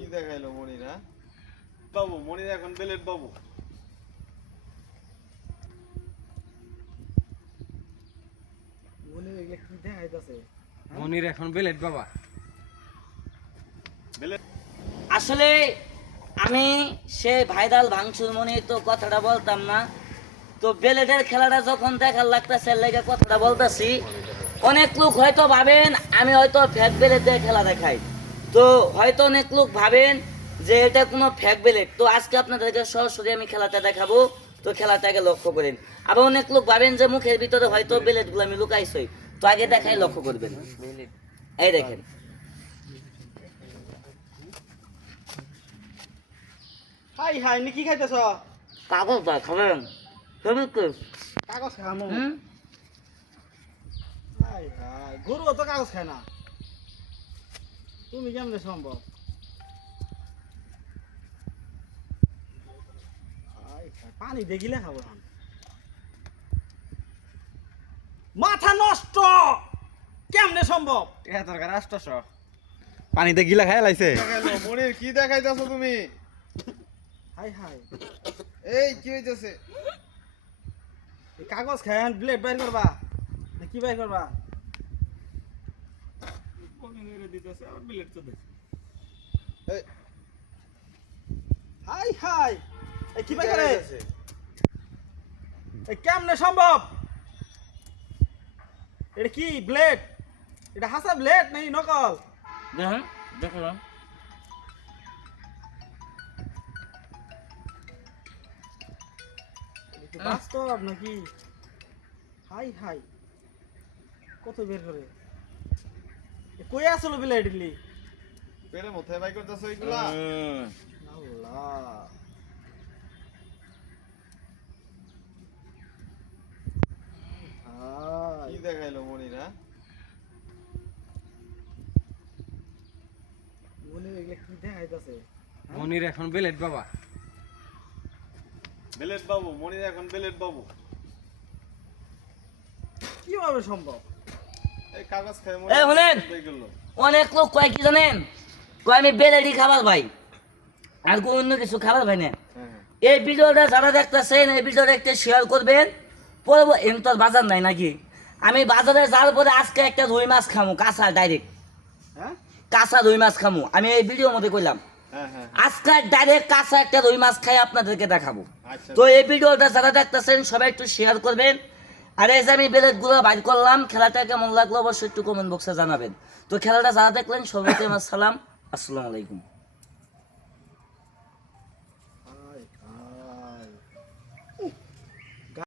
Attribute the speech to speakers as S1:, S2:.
S1: কি দেখাইলো মনিরা? বাবু মনির এখন বেলেট বাবু।
S2: মনে এগুলা কি দেখাইতাছে?
S3: মনির এখন বেলেট বাবা।
S1: বেলেট
S4: আসলে আমি সে ভাইরাল ভাঙচুর মনে তো কথাটা বলতাম না। তো বেলেটের খেলাটা যখন দেখার লাগতেছে লেগে কথাটা বলতেছি। অনেক লোক হয়তো ভাবেন আমি হয়তো ফ্যাক বেলেটের খেলা দেখাই। তো হয়তো অনেক লোক ভাবেন যে এটা কোনো ফ্যাক বেলেট তো আজকে আপনাদেরকে সরাসরি আমি খেলাটা দেখাবো। তো খেলাটাকে লক্ষ্য করেন। আবার অনেক লোক ভাবেন যে মুখের ভিতরে হয়তো বেলেটগুলো আমি লুকাইছই। তো আগে দেখাই লক্ষ্য করবেন। এই দেখেন।
S2: হাই হাই নি কি খাইতেছ?
S4: কাগজ দা খাবেন? কেমন করে?
S2: কাগজ খামু? হাই হাই গরু তো কাগজ খায় না। তুমি কেমনে সম্ভব? হাই হাই, পানি দেখিলে খাব মাথা নষ্ট! কেমনে সম্ভব?
S3: এটা কাছে আসতেছ পানিতে গিলা খাই লাইছে।
S1: মনির কি দেখাইতাছো তুমি?
S2: হাই হাই।
S1: এই কি হইতাছে?
S2: এই কাগজ খায় ব্লেড বাইর করবা। না কি বাইর করবা?
S1: এই।
S2: হাই হাই। এই কি বাইর? এই কেমনে সম্ভব? এটা কি ব্লেড? এটা হাসা ব্লেড নেই নকল?
S4: দেখেন দেখলাম
S2: বাস্তব নাকি? হাই হাই। কত বের করে? এ কই আসলো ব্লেড ইলি
S1: পেরে মাথায় বাই করতেছো এইগুলা
S2: আল্লাহ।
S1: কি দেখাইলো মনিরা?
S2: মনে এগুলা কি দেখাইতাছে?
S3: মনির এখন বেলেট বাবা।
S1: বেলেট বাবু মনির এখন বেলেট বাবু।
S2: কীভাবে সম্ভব?
S4: অনেক লোক কয় কি জানেন? কয় আমি বেলেডি খাবার ভাই আর কোনো অন্য কিছু খাবার ভাই না।
S1: হ্যাঁ হ্যাঁ।
S4: এই ভিডিওটা যারা দেখতেছেন এই ভিডিওটা একটা শেয়ার করবেন। পরে এম তোর বাজার নাই নাকি? আমি বাজারে যাওয়ার পরে আজকে একটা রুই মাছ খামু কাঁচা ডাইরেক্ট
S2: হ্যাঁ?
S4: কাঁচা রুই মাছ খামু। আমি এই ভিডিওর মধ্যে কইলাম।
S1: হ্যাঁ
S4: আজকে ডাইরেক্ট কাঁচা একটা রুই মাছ খাই আপনাদেরকে দেখাবো।
S1: আচ্ছা
S4: তো এই ভিডিওটা যারা দেখতেছেন সবাই একটু শেয়ার করবেন। আর এই যে আমি ব্লেডগুলো বাইর করলাম, খেলাটা কেমন লাগল অবশ্যই একটু কমেন্ট বক্সে জানাবেন। তো খেলাটা যারা দেখলেন, সবাইকে আমার সালাম। আসসালামু আলাইকুম।